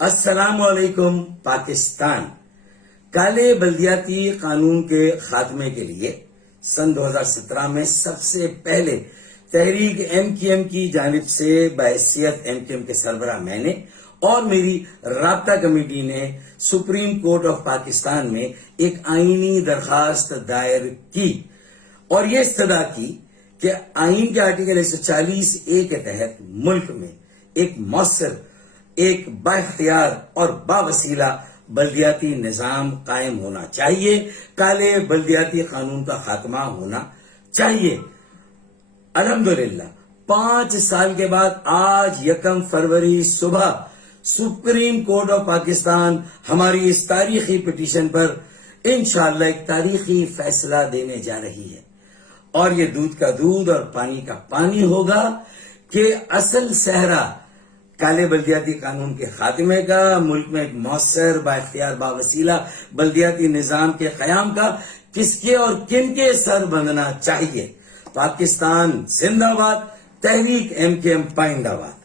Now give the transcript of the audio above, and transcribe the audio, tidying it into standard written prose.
السلام علیکم پاکستان. کالے بلدیاتی قانون کے خاتمے کے لیے سن 2017 میں سب سے پہلے تحریک ایم کیو ایم کی جانب سے بحیثیت ایم کیو ایم کے سربراہ میں نے اور میری رابطہ کمیٹی نے سپریم کورٹ آف پاکستان میں ایک آئینی درخواست دائر کی اور یہ استدعا کی کہ آئین کے آرٹیکل 140A کے تحت ملک میں ایک مؤثر، ایک بااختیار اور باوسیلہ بلدیاتی نظام قائم ہونا چاہیے. کالے بلدیاتی قانون کا خاتمہ ہونا چاہیے. الحمدللہ 5 سال کے بعد آج 1 فروری صبح سپریم کورٹ آف پاکستان ہماری اس تاریخی پٹیشن پر انشاءاللہ ایک تاریخی فیصلہ دینے جا رہی ہے. اور یہ دودھ کا دودھ اور پانی کا پانی ہوگا کہ اصل صحرا کالے بلدیاتی قانون کے خاتمے کا، ملک میں ایک مؤثر، بااختیار، باوسیلہ بلدیاتی نظام کے قیام کا کس کے اور کن کے سر بندنا چاہیے. پاکستان زندہ باد، تحریک ایم کیو ایم پائندہ باد.